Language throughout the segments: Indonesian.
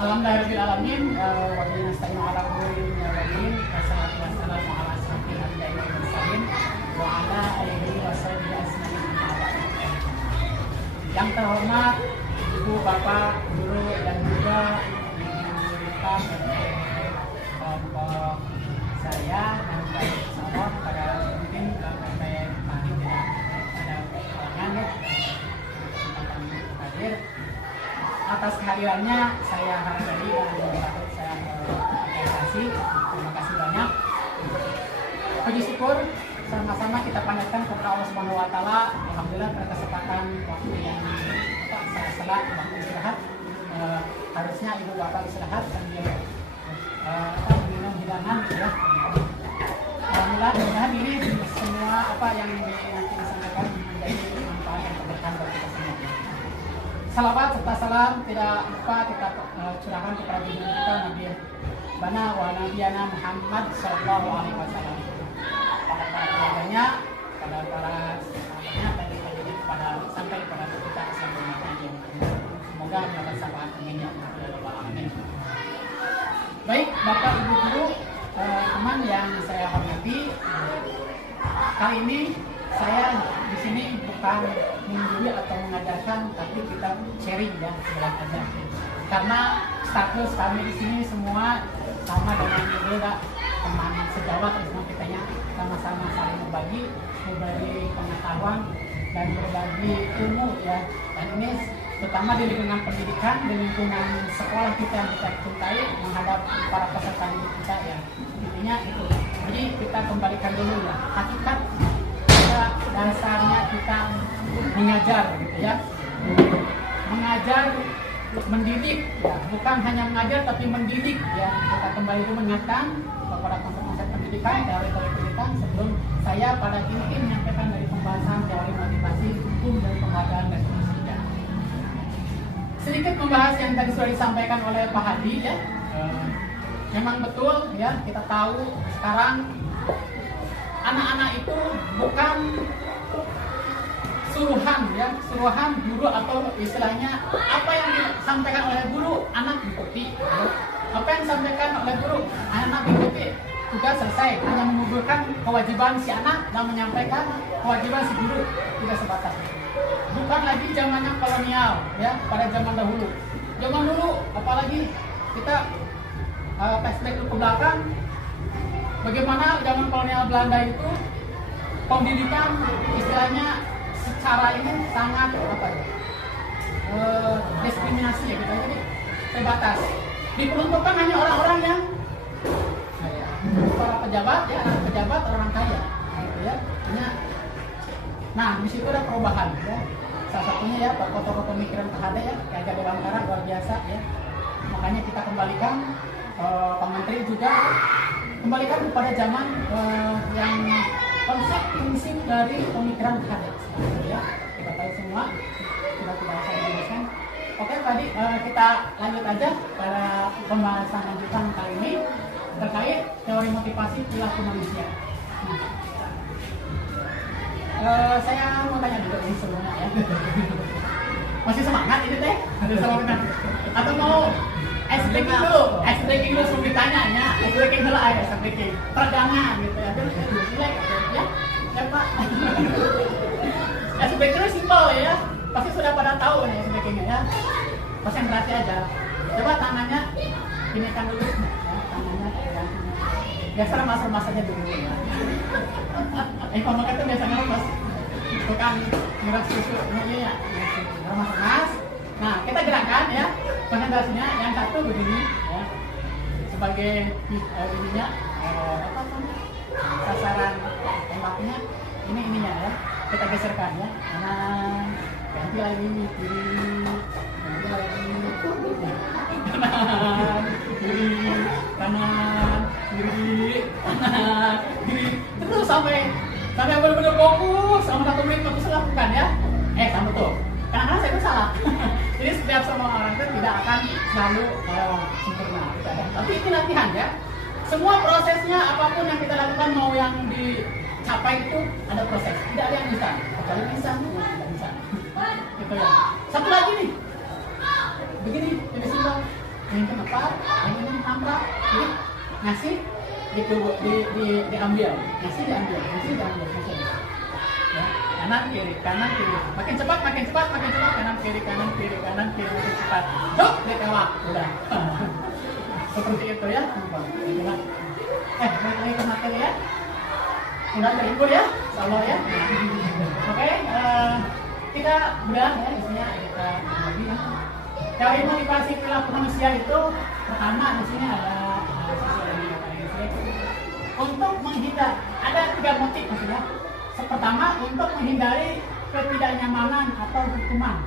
Alhamdulillahirobbilalamin. Wabillahi nasta'inu ala umuri dunya wad din. Wassalatu wassalamu ala asyrofil anbiya'i wal mursalin wa ala alihi washabihi ajmain. Yang terhormat Ibu, Bapak, Guru, dan juga Ibu Rita dari kelompok saya dan dari sahabat pada mungkin sampai pagi tidak ada halangan ya kesempatan hadir. Atas kehadirannya saya hargai dan patut saya apresiasi. Terima kasih banyak. Puji syukur sama-sama kita panjatkan kepada Allah Subhanahu wa taala. Alhamdulillah berkesempatan waktu yang sela-sela waktu istirahat. Harusnya Ibu Bapak istirahat sambil minum hidangan ya. Alhamdulillah mudah-mudahan ini semua apa yang nanti disampaikan menjadi manfaat dan keberkahan bagi kita semua. Salawat serta salam tidak lupa kita curahkan kepada junjungan kita Nabi Bana wa Nabiyana Muhammad Sallallahu Alaihi Wasallam, pada para keluarganya, pada para sahabatnya, dan kepada sampai kepada kita sampai nanti. Semoga mendapat syafaat amin ya rabbal alamin. Baik, Bapak Ibu Guru, teman yang saya hormati, kali ini saya di sini bukan menggurui atau mengajarkan, tapi kita sharing ya, sebelah aja. Karena status kami di sini semua sama dengan Ibu, teman sejawat, semua kitanya sama-sama saling berbagi pengetahuan dan berbagi ilmu ya. Dan ini terutama di lingkungan pendidikan, di lingkungan sekolah kita yang kita cintai menghadap para peserta didik kita ya. Intinya itu. Jadi kita kembalikan dulu ya hakikat dasarnya kita mengajar gitu ya. Mengajar, mendidik ya, bukan hanya mengajar tapi mendidik ya. Kita kembali dulu mengingatkan kepada konsep-konsep pendidikan, teori-teori pendidikan sebelum saya pada inti menyampaikan dari pembahasan teori motivasi, hukum dan penghargaan dan pendidikan. Sedikit membahas yang tadi sudah disampaikan oleh Pak Hadi ya. Memang betul ya, kita tahu sekarang anak-anak itu bukan suruhan ya, suruhan guru atau istilahnya apa yang disampaikan oleh guru anak ikuti ya. Apa yang disampaikan oleh guru anak ikuti, tugas selesai, hanya menggugurkan kewajiban si anak dan menyampaikan kewajiban si guru, tidak sebatas itu. Bukan lagi zamannya kolonial ya, pada zaman dahulu. Zaman dulu apalagi kita flashback ke belakang, bagaimana zaman kolonial Belanda itu pendidikan istilahnya secara ini sangat apa ya, diskriminasi ya gitu, jadi terbatas. Diperuntukkan hanya orang-orang yang para pejabat ya, anak pejabat, orang kaya gitu ya. Nah di situ ada perubahan ya. Salah satunya ya tokoh-tokoh pemikiran Pak ya, kayak Gade Bangkara luar biasa ya. Makanya kita kembalikan Pak Menteri juga kembalikan kepada zaman yang konsep prinsip dari pemikiran hadis ya. Kita tahu semua, sudah tidak usah dijelaskan. Oke, tadi kita lanjut aja pada pembahasan lanjutan kali ini terkait teori motivasi perilaku manusia. Saya mau tanya dulu ini sebelumnya ya. Masih semangat ini teh? Atau mau ice breaking dulu sebelum ditanya ya. Ice breaking dulu aja, ice breaking. Perdangan gitu ya. Ya Pak. Ice breaking itu simpel ya. Pasti sudah pada tahu nih ice breakingnya ya. Konsentrasi aja. Coba tangannya ginikan dulu ya, tangannya ya. Biasa remas-remas aja dulu ya. Kalau itu biasanya remas, bukan gerak susu ya. Remas-remas. Nah, kita gerakkan ya. Konsentrasinya yang satu begini ya. Sebagai ininya apa namanya? Sasaran tembaknya ininya ya. Kita geserkan ya. Kanan, ganti lagi kiri, ganti lagi kanan, kiri, kanan, kiri, kanan, kiri. Terus sampai benar-benar fokus sama 1 menit fokus lakukan ya. Sama tuh. Kadang-kadang saya itu salah. Jadi setiap sama orang itu tidak akan selalu sempurna. Tapi itu latihan ya. Semua prosesnya apapun yang kita lakukan mau yang dicapai itu ada proses. Tidak ada yang instan. Kecuali instan, tidak bisa. Gitu ya. Satu lagi nih. Begini, jadi simpel. Yang cepat, yang ini nambah, jadi ngasih diambil, ngasih diambil, ya, kanan kiri, makin cepat, makin cepat, kanan kiri, makin cepat, dok, dia tewak, udah, seperti itu ya, balik lagi ke materi ya, udah terhibur ya, insyaallah ya, oke, kita udah ya, isinya kita lagi ya. Teori motivasi perilaku manusia itu pertama di sini ada untuk menghindar, ada 3 motif maksudnya. Pertama, untuk menghindari ketidaknyamanan atau hukuman.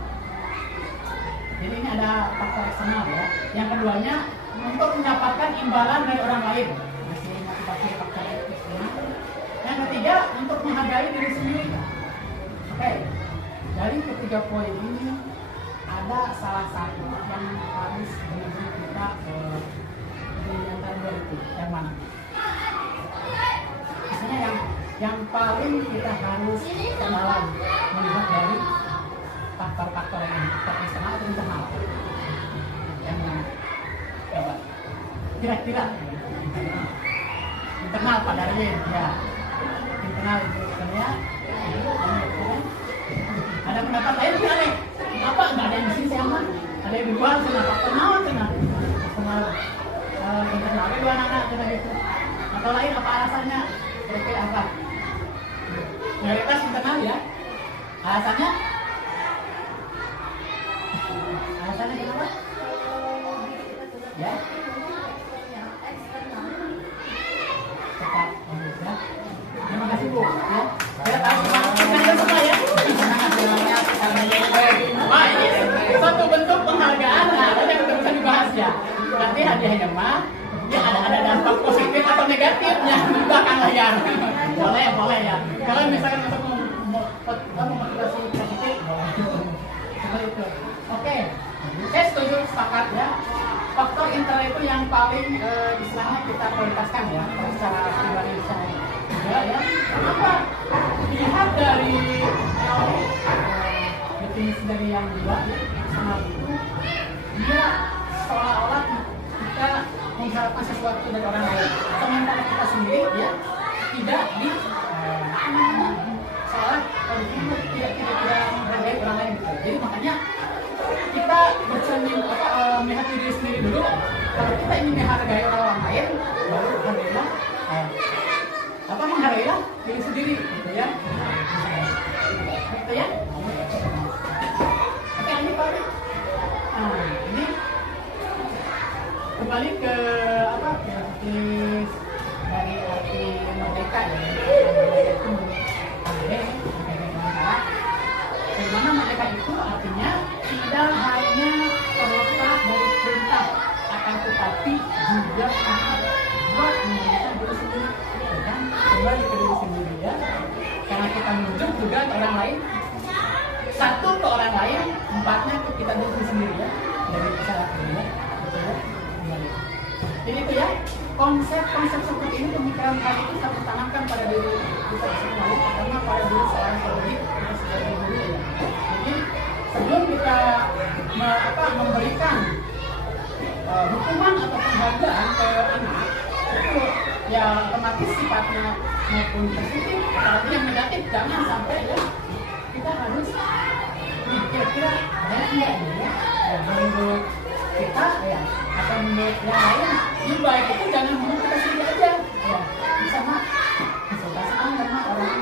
Jadi ini ada faktor eksternal ya. Yang keduanya, untuk mendapatkan imbalan dari orang lain. Masih motivasi faktor eksternal. Yang ketiga, untuk menghargai diri sendiri. Oke, dari ketiga poin ini ada salah satu yang harus kita di antara dua itu. Yang mana? Misalnya yang paling kita harus kenalan melihat dari faktor-faktor ini, faktor eksternal atau internal. Yang mana? Coba. Kira-kira internal Pak Darwin, ya. Internal itu sebenarnya ada pendapat lain tidak nih? Apa nggak ada yang di sini sama? Ada yang di luar sana, faktor naon sana? Internal ada 2 anak kita gitu. Atau lain apa alasannya? Kira-kira apa? Mayoritas internal ya. Alasannya? Alasannya kenapa? Ya. Cepat, ya. Terima kasih Bu. Ya. Saya tahu semua ya. Satu bentuk penghargaan, ada yang kita bisa dibahas ya. Nanti hadiahnya mah ya ada dampak positif atau negatifnya di belakang layar. Boleh ya. Kalau misalkan untuk memotivasi positif, seperti itu. Oke, saya setuju, sepakat ya. Faktor internal itu yang paling istilahnya kita prioritaskan ya, secara pribadi saya. Ya. Kenapa? Dilihat dari definisi dari yang dua ya, sama itu, dia seolah-olah kita mengharapkan sesuatu dari orang lain, sementara kita sendiri ya tidak di seolah kalau kita tidak menghargai orang lain gitu. Jadi makanya kita bercermin melihat diri sendiri dulu. Kalau kita ingin menghargai orang lain, baru hargailah menghargailah diri sendiri gitu ya. Gitu ya. Oke, ini Pak. Ini kembali ke dari arti merdeka ya. Bagaimana merdeka itu artinya tidak hanya terletak dari perintah, akan tetapi juga buat menjadikan diri sendiri. Dan kembali ke diri sendiri ya. Karena kita menunjuk juga ke orang lain. 1 ke orang lain, 4-nya ke kita diri sendiri ya. Dari kesalahan ini ya. Jadi itu ya, konsep-konsep seperti ini, pemikiran hal itu harus ditanamkan pada diri kita sendiri, terutama pada diri seorang pemilik kita sebagai guru ya. Jadi sebelum kita memberikan hukuman atau penghargaan ke anak, itu ya otomatis sifatnya maupun positif, apalagi yang negatif, jangan sampai ya kita harus kira-kira banyak enggak ya, menurut kita ya atau menurut yang lain yang baik itu jangan menurut kita sendiri aja ya, sama konsultasikan sama orang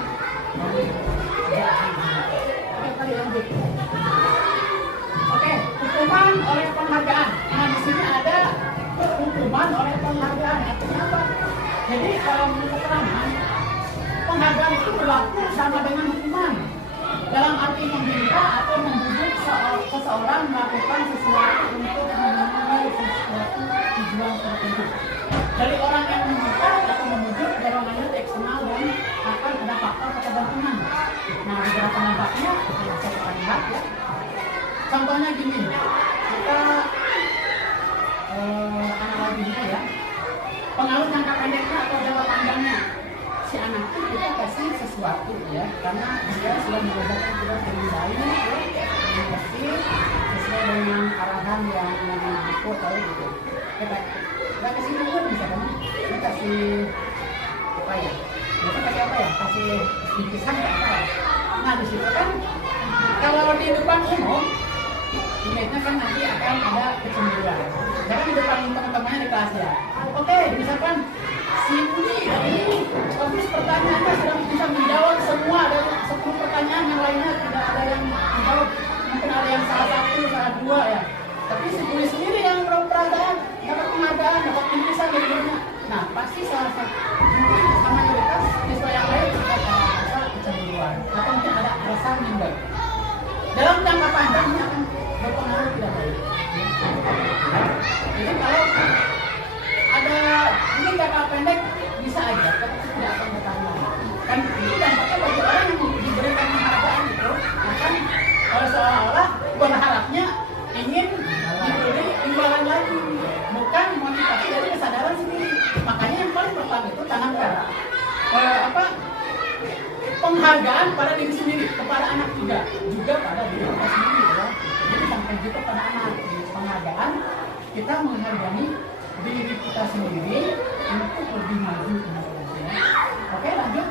ya. Oke, tadi lanjut. Oke, hukuman oleh penghargaan. Nah di sini ada hukuman oleh penghargaan. Artinya apa? Jadi kalau menurut keterangan, penghargaan itu berlaku sama dengan hukuman dalam arti meminta atau membujuk seseorang melakukan sesuatu untuk memenuhi sesuatu tujuan tertentu. Dari orang yang meminta atau membujuk, dorongan itu eksternal dan akan ada faktor ketergantungan. Nah, beberapa dampaknya yang saya akan lihat ya. Contohnya gini, kita analoginya ya, pengaruh jangka pendeknya atau jangka panjangnya. Si anak itu kita kasih sesuatu ya, karena dia sudah mengajarkan kita dengan baik, ya, sesuai dengan arahan yang ikut gitu. kita kasih dulu misalkan kita kasih apa ya, kita kasih apa ya, kasih bingkisan apa ya. Nah di situ kan kalau di depan umum image-nya kan nanti akan ada kecemburuan. Jangan di depan teman-temannya di kelas ya. Oke, misalkan si Budi ini habis pertanyaannya sudah bisa menjawab semua dari 10 pertanyaan, yang lainnya tidak ada yang menjawab, mungkin ada yang salah satu, salah dua ya. Tapi si Budi sendiri yang perasaan dapat penghargaan, dapat bingkisan dari gurunya. Nah pasti salah satu mungkin sama mayoritas siswa yang lain juga ada rasa kecemburuan atau mungkin ada rasa minder. Dalam jangka panjang ini akan berpengaruh tidak baik. Jadi kalau ada mungkin jangka pendek bisa aja, tapi tidak akan bertahan lama. Kan ini dampaknya bagi orang yang diberikan penghargaan itu akan seolah-olah berharapnya ingin diberi imbalan lagi, bukan motivasi dari kesadaran sendiri. Makanya yang paling pertama itu tanamkan penghargaan pada diri sendiri, kepada anak juga pada diri kita sendiri ya. Jadi sampai juga pada anak, penghargaan kita menghargai diri kita sendiri untuk lebih maju ya. Oke, lanjut.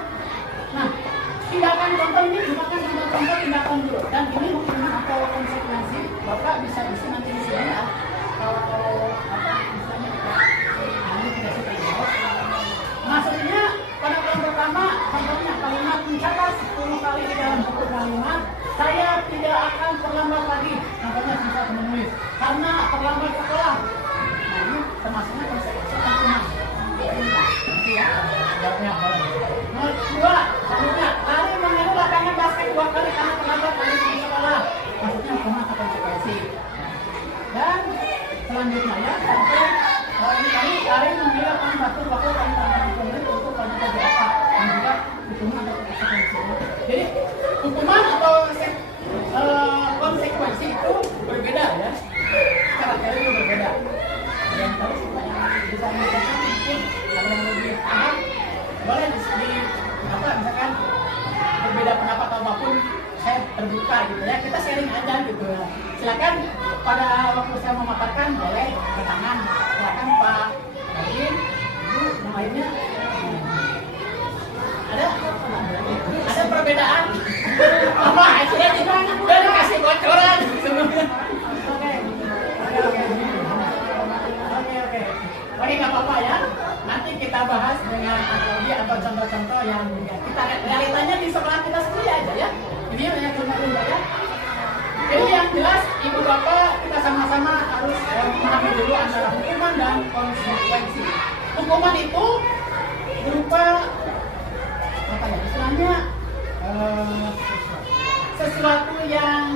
Nah, tindakan contoh ini merupakan contoh tindakan dulu, dan ini hukuman atau konsekuensi. Bapak bisa isi nanti di sini ya. Kalau apa misalnya ini tidak suka jawab. Maksudnya pada tahun pertama contohnya kalimat mencatat 10 kali di dalam buku kalimat, saya tidak akan terlambat lagi. Contohnya bisa menulis karena terlambat sekolah. Nah ini termasuknya konsekuensi hukuman. Nanti ya jawabnya boleh. Nomor 2, selanjutnya lari mengenai lapangan basket 2 kali karena terlambat lagi di sekolah. Maksudnya hukuman atau konsekuensi. Dan selanjutnya ya sampai ini kali lari mengenai lapangan basket 2 kali karena terlambat untuk lanjut lagi apa? Dan juga hukuman atau konsekuensi. Jadi hukuman atau konsekuensi itu berbeda ya. Karakternya juga berbeda. Yang tadi suka yang bisa menjelaskan mungkin ada yang lebih paham boleh di apa misalkan berbeda pendapat apapun saya terbuka gitu ya, kita sharing aja gitu ya. Silakan pada waktu saya memaparkan boleh ke tangan, silakan Pak Adin, Ibu, yang lainnya ada perbedaan apa aja dan kasih bocoran sebelumnya. Oke, nggak apa-apa ya. Nanti kita bahas dengan analogi atau contoh-contoh yang kita realitanya di sekolah kita sendiri aja ya. Ini banyak contoh-contoh ya. Jadi yang jelas ibu bapak kita sama-sama harus memahami dulu antara hukuman dan konsekuensi. Hukuman itu berupa apa ya? Istilahnya sesuatu yang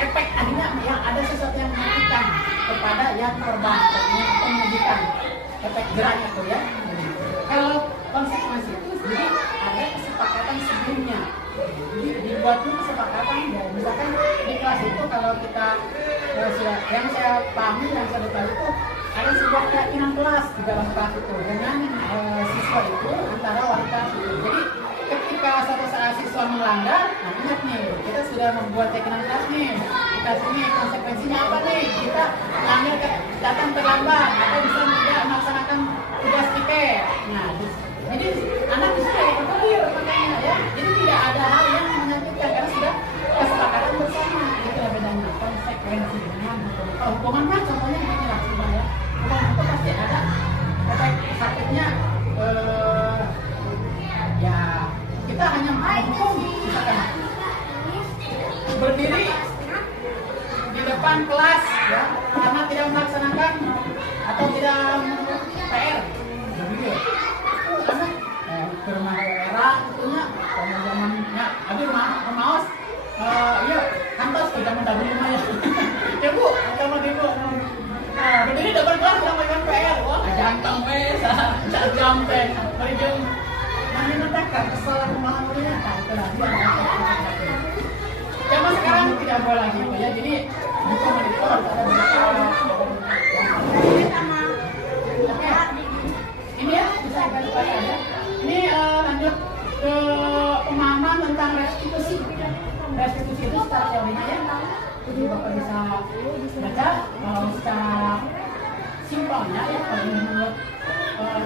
efek adanya yang ada sesuatu yang menyakitkan kepada yang korban, artinya pendidikan, efek jeraknya tuh ya. Kalau konsekuensi itu jadi ada kesepakatan sebelumnya. Jadi dibuatnya kesepakatan ya. Misalkan di kelas itu kalau kita yang saya pahami, yang saya tahu itu ada sebuah keyakinan kelas di dalam kelas itu dengan siswa itu antara wanita itu. Jadi ketika suatu saat siswa melanggar, nah ingat nih, kita sudah membuat keyakinan kelas nih. Kita sini konsekuensinya apa nih? Kita melanggar datang terlambat atau bisa tidak melaksanakan tugas kita. Nah, jadi anak bisa clear makanya ya. Jadi tidak ada hal yang menyakitkan karena sudah kesepakatan bersama. Itu bedanya konsekuensi dengan hukum. Kalau hukuman kan contohnya begini lah sudah ya. Hukuman itu pasti ada efek sakitnya. Ya kita hanya menghukum misalkan berdiri di depan kelas ya karena tidak melaksanakan atau tidak PR begitu karena ke rumah era itunya zamannya ada rumah iya kantor sudah mendahului rumah ya bu sama ibu berdiri depan kelas tidak melakukan PR wah jantan wes jantan berjam nanti mendekat kesalahan pemahamannya nah itu lagi zaman sekarang tidak boleh lagi ya jadi bukan monitor ada beberapa ini ya bisa balik aja ini lanjut ke pemahaman tentang restitusi itu secara teorinya ya jadi bapak bisa baca secara simpelnya ya kalau menurut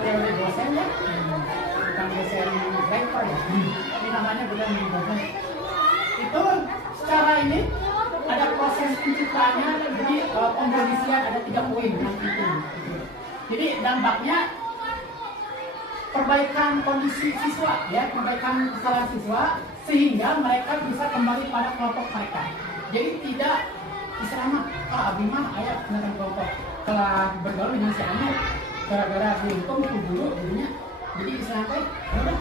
teori dosen ya, bukan dosen rektor ya, ini namanya bukan dosen. Itu secara ini ada proses penciptaannya, jadi pemberisian ada 3 poin yang itu. Jadi dampaknya perbaikan kondisi siswa ya, perbaikan kesalahan siswa sehingga mereka bisa kembali pada kelompok mereka. Jadi tidak istilahnya abi mah ayah kenakan kelompok telah bergaul dengan si anu gara-gara dihukum itu dulu jadinya. Jadi istilahnya udah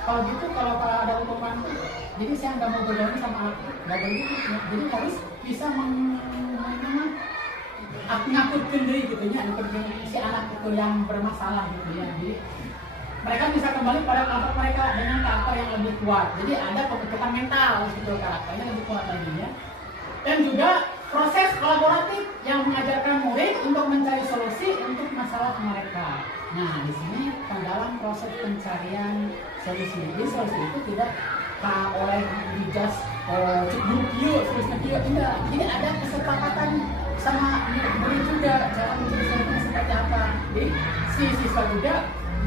kalau gitu kalau ada hukuman itu jadi saya nggak mau bergaul sama aku nggak boleh gitu ya. Jadi harus bisa ngakutkan diri gitu ya, si anak itu yang bermasalah gitu ya. Jadi mereka bisa kembali pada karakter mereka dengan karakter yang lebih kuat. Jadi ada pembentukan mental gitu, karakternya lebih kuat lagi ya. Dan juga proses kolaboratif yang mengajarkan murid untuk mencari solusi untuk masalah mereka. Nah, di sini dalam proses pencarian solusi. Jadi solusi itu tidak oleh dijas cekbuk tidak. Jadi ada kesepakatan sama murid juga cara mencari solusinya seperti apa. Jadi si siswa juga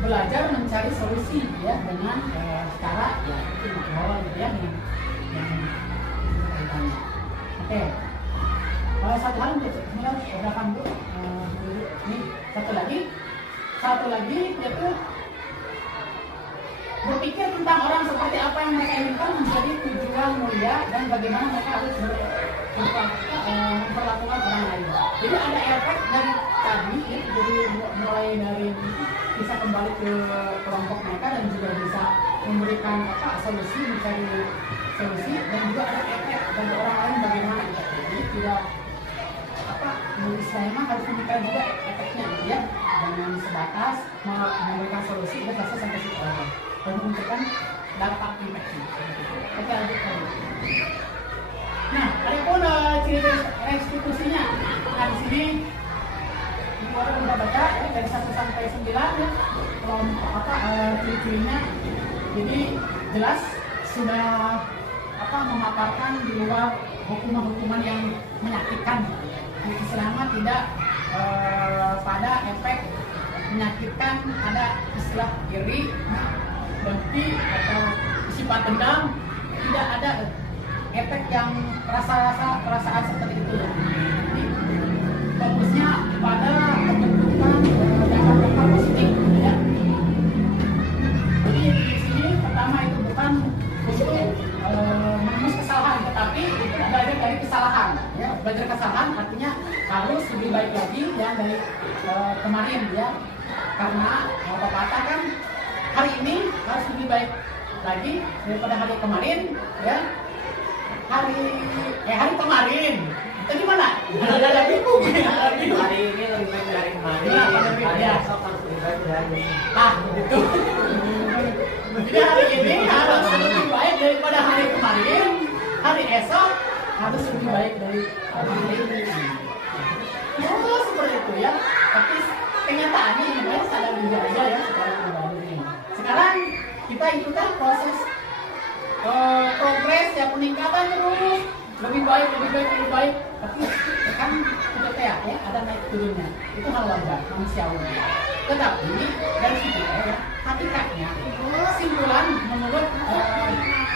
belajar mencari solusi ya dengan cara ya itu ngobrol gitu ya yang ditanya. Oke. Satu hal untuk udah dulu. Ini satu lagi yaitu berpikir tentang orang seperti apa yang mereka inginkan menjadi tujuan mulia dan bagaimana mereka harus memperlakukan orang lain. Jadi ada efek dari tadi ya, jadi mulai dari bisa kembali ke kelompok mereka dan juga bisa memberikan solusi, mencari solusi, dan juga ada efek bagi orang lain bagaimana gitu. Jadi tidak istilahnya harus memberikan juga efeknya gitu ya, jangan sebatas memberikan solusi udah selesai sampai situ aja, dan menunjukkan dampak impactnya. Oke, lanjut lagi. Nah, ada pun ciri restitusinya. Nah, di sini ibu orang udah baca ya, dari 1 sampai 9 ya, kelompok ciri-cirinya. Jadi jelas sudah memaparkan di luar hukuman-hukuman yang menyakitkan. Selama tidak pada efek menyakitkan, ada istilah iri, benci atau sifat dendam, tidak ada efek yang perasaan seperti itu. Jadi fokusnya pada pembentukan dampak positif ya. Jadi di sini pertama itu bukan untuk menembus kesalahan, tetapi belajar dari kesalahan ya. Belajar kesalahan artinya harus lebih baik lagi ya dari kemarin ya, karena pepatah kan hari ini harus lebih baik lagi daripada hari kemarin ya. Hari kemarin itu gimana? Ada lagi hari ini lebih baik dari kemarin. Hari esok harus lebih baik dari gitu. Jadi hari ini harus lebih baik daripada hari kemarin, hari esok harus lebih baik dari hari ini. Ya seperti itu ya. Tapi kenyataannya ini kan sadar diri aja ya sekarang pribadi. Sekarang kita ikutan proses progres ya, peningkatan terus lebih baik. Tapi kan kita ya ada naik turunnya. Itu hal wajar manusiawi. Tetapi dari situ ya hakikatnya kesimpulan menurut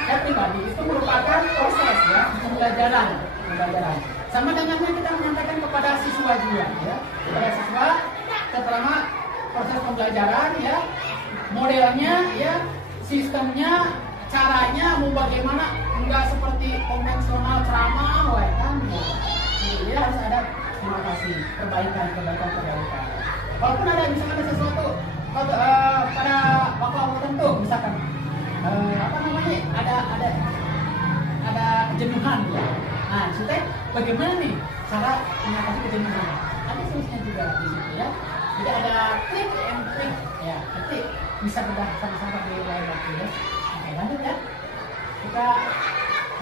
saya pribadi itu merupakan proses ya, pembelajaran. Sama dengannya kita menyampaikan kepada siswa juga ya, kepada siswa setelah proses pembelajaran ya, modelnya ya, sistemnya, caranya mau bagaimana, enggak seperti konvensional ceramah kan ya. Jadi harus ada inovasi, perbaikan. Walaupun ada misalkan ada sesuatu pada waktu tertentu misalkan ada kejenuhan ya. Nah, maksudnya bagaimana nih cara mengatasi kejenuhan? Ada solusinya juga di situ ya. Jadi ada trik and trick ya, trik bisa bedah sama-sama di lain waktu ya. Oke, lanjut ya.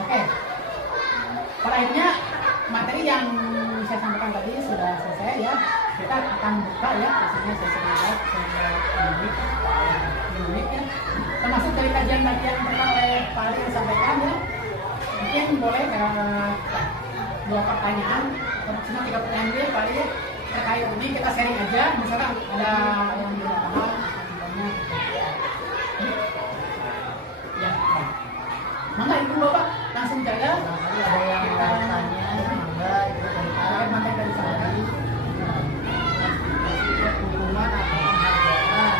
Oke. Pada akhirnya materi yang saya sampaikan tadi sudah selesai ya. Kita akan buka ya, biasanya sesi menit ya. Termasuk dari kajian yang pernah oleh Pak Ali yang sampaikan ya. Mungkin boleh 2 pertanyaan, cuma 3 pertanyaan dulu ya Pak Ali ya. terkait ini kita sharing aja, misalkan ada yang tidak paham akibatnya ya. Mangga Ibu Bapak langsung jaga. Nanti ada yang kita tanya, mangga itu tentang materi dari saya. hukuman atau penghargaan.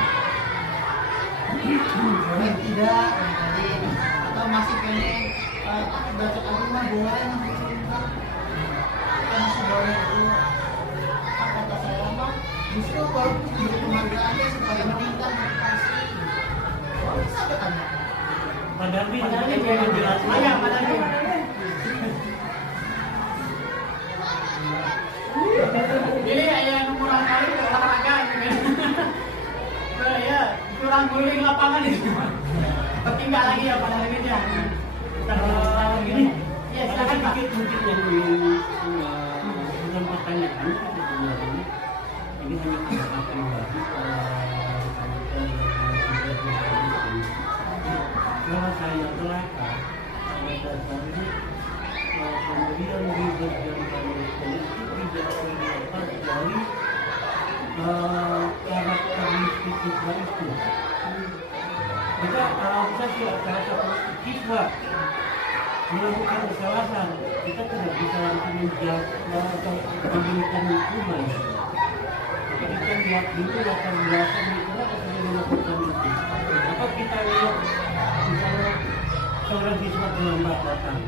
Boleh tidak tadi atau masih pengen baca aku mah boleh masih cinta kita masih boleh itu kata saya mah justru bagus diberi penghargaannya supaya meningkat motivasi. Oh bisa bertanya Padahal dia jelas. Ini yang kurang kali olahraga ya kurang guling lapangan itu. Tertinggal lagi ya pada hari ini ya. Ini Ya silakan Pak. sedikit mungkin yang dengan pertanyaan sebenarnya ini hanya kata pribadi kalau saya terakhir pada dasarnya pemberian ribet dan punishment itu tidak terlepas dari karakteristik siswa itu. Kita salah satu siswa melakukan kesalahan, kita tidak bisa memberikan hukuman. Kita lihat dulu latar belakang itu kenapa saya melakukan itu. Apa kita lihat misalnya seorang siswa terlambat datang,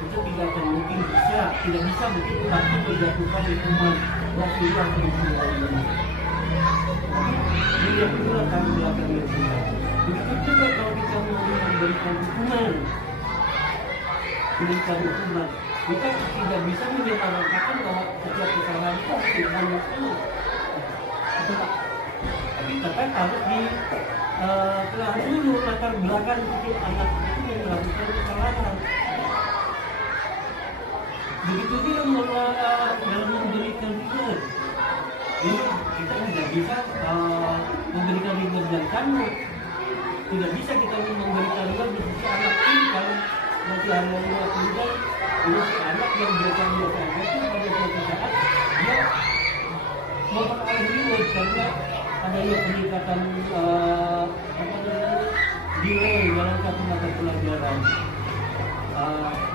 itu tidak akan mungkin tidak bisa mungkin langsung menjatuhkan hukuman waktu itu akan dimulai. Jadi yang kedua kami belakang yang kedua. Begitu juga kalau kita mau memberikan hukuman, kita tidak bisa menyamaratakan bahwa setiap kesalahan itu hukuman itu. Tapi tetap harus telah dulu latar belakang setiap anak itu yang melakukan kesalahan. Begitu juga dalam memberikan reward. Ini kita tidak bisa memberikan reward yang sama. Tidak bisa kita memberikan reward di sisi anak ini kalau masih ada yang kemudian ini si anak yang biasa itu pada suatu saat dia memperoleh reward karena adanya peningkatan nilai dalam satu mata pelajaran.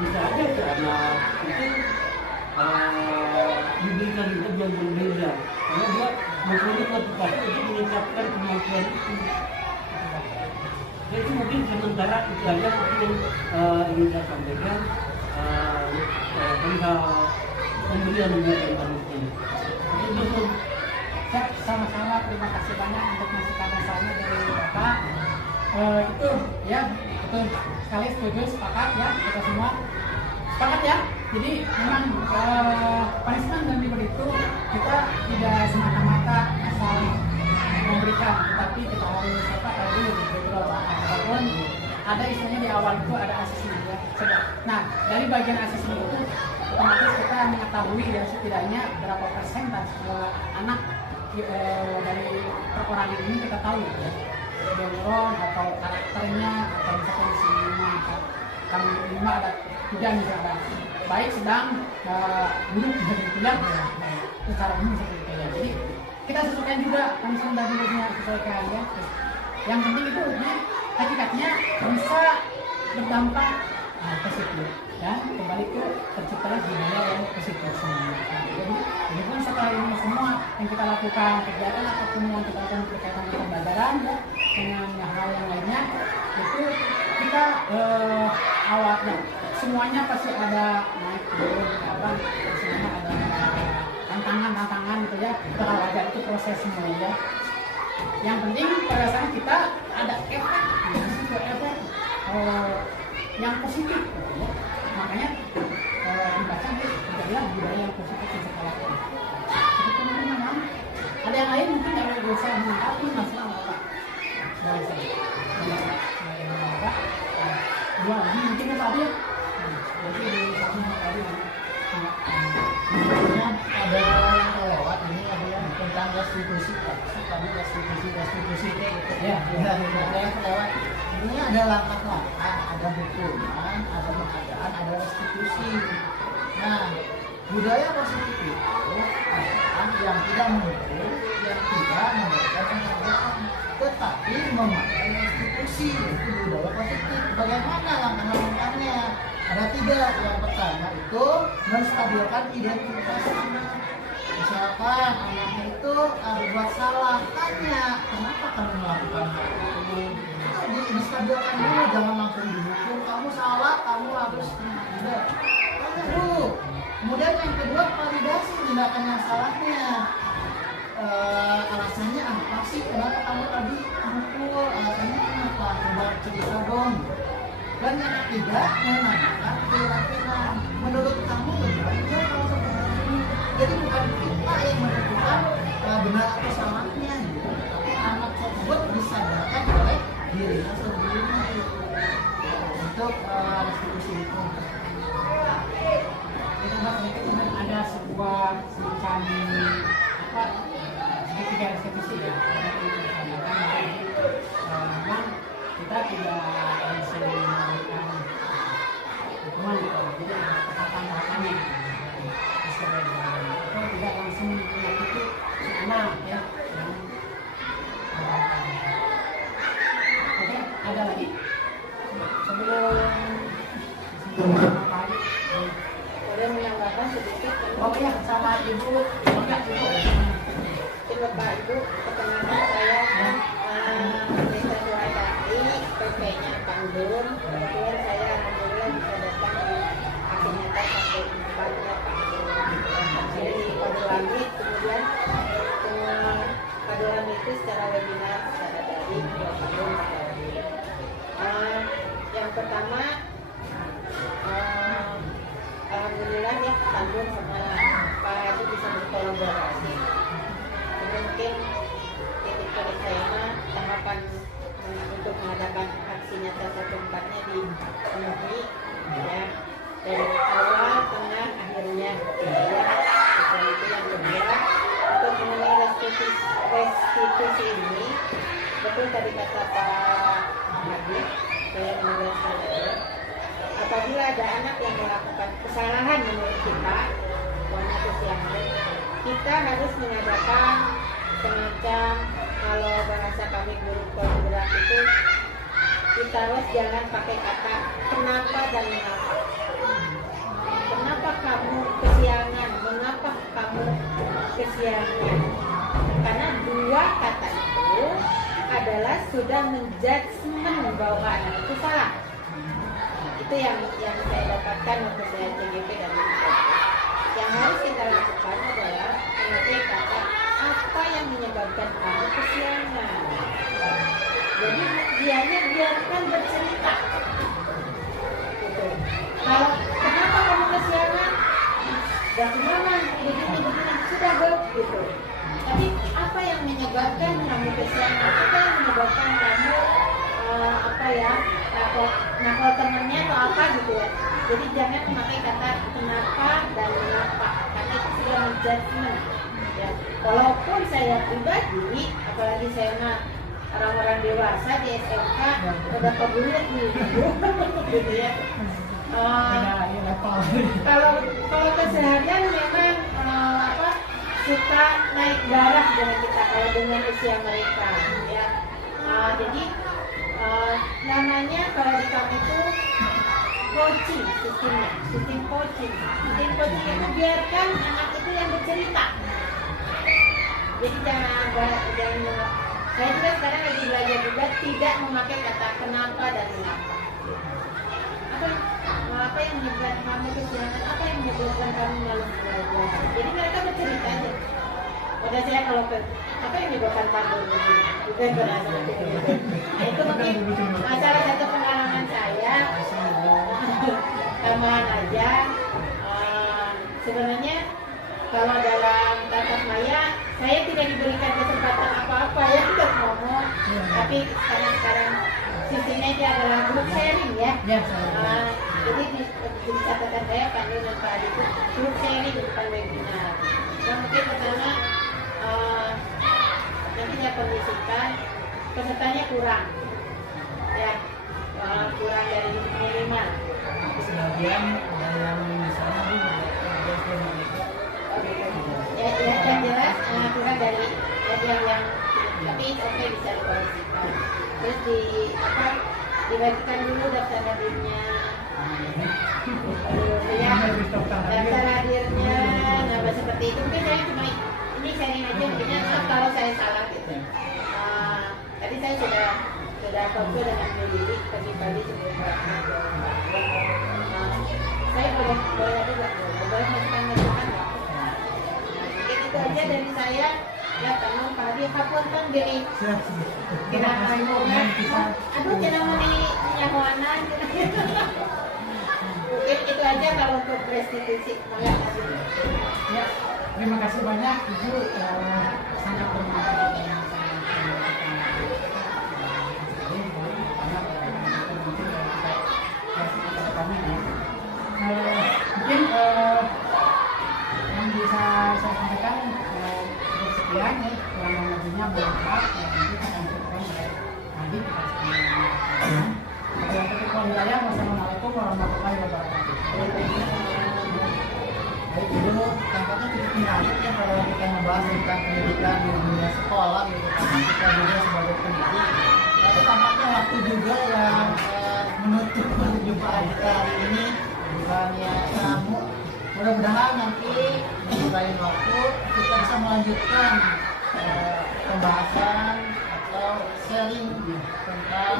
Bisa aja si anak itu diberikan reward yang berbeda karena dia mempunyai motivasi untuk meningkatkan kemampuan itu. Itu mungkin sementara itu aja yang ingin saya sampaikan perihal pemberian dan punishment. Itu Sama-sama terima kasih banyak untuk masukan dasarnya dari Bapak. Itu ya betul sekali, setuju, sepakat ya kita semua sepakat ya. Jadi memang punishment dan reward itu kita tidak semata-mata asal memberikan, tetapi kita harus betul apapun ada istilahnya di awal itu ada asesmen ya. Nah dari bagian asesmen itu otomatis kita mengetahui ya setidaknya berapa persentase anak dari perorangan ini kita tahu ya neuron atau karakternya atau misalkan di sini kami 5 ada 3 misalnya baik sedang buruk dan tidak secara umum seperti itu ya. Jadi kita sesuaikan juga punishment dan rewardnya sesuaikan ya. Yang penting itu hakikatnya bisa berdampak positif dan kembali ke tercipta budaya yang positif semuanya. Jadi pun setelah ini semua yang kita lakukan kegiatan ataupun yang kita lakukan berkaitan dengan pembelajaran ya dengan hal yang lainnya itu kita awalnya semuanya pasti ada naik turun apa semuanya ada tantangan gitu ya. Itu hal wajar, itu proses semuanya ya. Yang penting pada saat kita ada efek yang positif gitu ya. Makanya dibaca terjadilah budaya yang positif di sekolah ini. Seperti teman-teman ada yang lain mungkin yang bisa menanggapi masalah apa? Boleh saja. Dua lagi mungkin ya Pak Adil. Jadi di sana tadi ada yang lewat ini ada yang tentang restitusi Pak. Tadi restitusi kayak gitu ya. Ada yang lewat. Ini ada langkah-langkah, ada hukuman, ada penghargaan, ada restitusi. Nah, budaya positif itu orang yang tidak mendukung, yang tidak memberikan penghargaan, tetapi memakai institusi itu budaya positif. Bagaimana langkah-langkahnya? Ada 3. Yang pertama itu menstabilkan identitas anak. Misalkan anaknya itu berbuat salah, tanya kenapa kamu melakukan hal itu. Itu distabilkan dulu, jangan langsung dihukum. Kamu salah, kamu harus tidak. Tanya dulu. Kemudian yang kedua, validasi tindakan yang salahnya. Alasannya apa sih? Kenapa kamu tadi mukul? Alasannya kenapa? Coba cerita dong. Dan yang ketiga, menanyakan keyakinan. Menurut kamu benar kalau seperti ini? Jadi bukan kita yang menentukan benar atau salahnya, gitu. Tapi anak tersebut disadarkan oleh dirinya sendiri untuk restitusi itu. Itu Mas, itu ada sebuah semacam apa segitiga restitusi ya. Memang kita tidak bisa memberikan hukuman gitu. Jadi ada tahapan-tahapannya. Itu tidak langsung menyakiti si anak ya. Oke, ada lagi sebelum apa Boleh menambahkan sedikit? Oh ya, sama ibu. Enggak, ibu. Bapak Ibu, perkenalkan saya Desa Suradati, PP-nya Pandun. Kemudian saya alhamdulillah bisa datang di aksi nyata sampai tempatnya Pandun. Dari Padulanit, kemudian Padulanit itu secara webinar, secara daring, Pandun secara daring. Yang pertama, alhamdulillah ya Pandun sama Pak itu bisa berkolaborasi. Mungkin titik balik saya tahapan untuk mengadakan aksi nyata satu tempatnya dipenuhi ya, dari awal, tengah, akhirnya ya. Setelah itu yang kedua, untuk mengenai restitusi ini, betul tadi kata Pak Habib, saya menegaskan saja, apabila ada anak yang melakukan kesalahan menurut kita, pokoknya kesiangan, kita harus mengadakan semacam, kalau bahasa kami guru penggerak itu, kita harus jangan pakai kata kenapa dan mengapa. Kenapa kamu kesiangan? Mengapa kamu kesiangan? Karena dua kata itu adalah sudah menjudgment bahwa anak itu salah. Itu yang saya dapatkan waktu saya CGP dan yang harus kita lakukan adalah memakai kata apa yang menyebabkan kamu kesiangan. Jadi dianya biarkan bercerita. Gitu. Kalau kenapa kamu kesiangan? Gak kemana, begini, sudah go, gitu. Tapi apa yang menyebabkan kamu kesiangan? Apa yang menyebabkan kamu apa ya? Nah kalau temennya atau apa gitu ya. Jadi jangan memakai kata kenapa dan mengapa, karena itu sudah menjudgment. Ya, walaupun saya pribadi, apalagi saya mah orang-orang dewasa di SMK udah kebulet nih, gitu ya. Kalau keseharian memang suka naik darah dengan kita kalau dengan usia mereka, ya. Jadi namanya kalau di kami itu coaching sistemnya, sistem coaching itu biarkan anak itu yang bercerita. Jadi jangan saya juga sekarang lagi belajar juga tidak memakai kata kenapa dan mengapa. Apa yang menyebabkan kamu kesiangan? Apa yang menyebabkan kamu malas belajar? Jadi mereka bercerita aja. Udah saya kalau apa yang menyebabkan kamu begini? Bukan berasa gitu. Nah itu mungkin salah satu pengalaman saya. Tambahan aja. Sebenarnya kalau dalam tatap maya saya tidak diberikan kesempatan apa-apa ya untuk ngomong, tapi sekarang sistemnya itu adalah group sharing ya. Jadi di catatan saya Pandu dan Pak Adi itu group sharing bukan webinar. Nah mungkin pertama nanti saya kondisikan pesertanya kurang, ya kurang dari minimal. Sebagian ada yang misalnya yang jelas bagian yang tapi oke bisa dikoreksikan. Terus dibagikan dulu daftar hadirnya. Ya, daftar hadirnya, nama seperti itu. Mungkin saya cuma ini sharing aja, mungkinnya kalau saya salah gitu. Tadi saya sudah fokus dengan Lili pagi-pagi sebelum berangkat. Saya boleh juga, boleh masukan nggak? Mungkin itu aja dari saya. Ya, tanam pagi kapun kan diri. Kira aduh kira mau nyawanan. Mungkin itu aja kalau untuk restitusi. Ya, terima kasih banyak Ibu, sangat bermanfaat yang mungkin yang bisa saya sampaikan sekian ya, kurang lebihnya bermanfaat dan nanti kita lanjutkan oleh Adi kita sekian. Yang ketiga wilayah, wassalamualaikum warahmatullahi wabarakatuh. Baik Ibu, tampaknya cukup menarik ya kalau kita membahas tentang pendidikan di dunia sekolah gitu, karena kita juga sebagai pendidik. Tapi tampaknya waktu juga yang menutup perjumpaan kita hari ini, bukan ya kamu. Mudah-mudahan nanti di lain waktu kita bisa melanjutkan pembahasan atau sharing tentang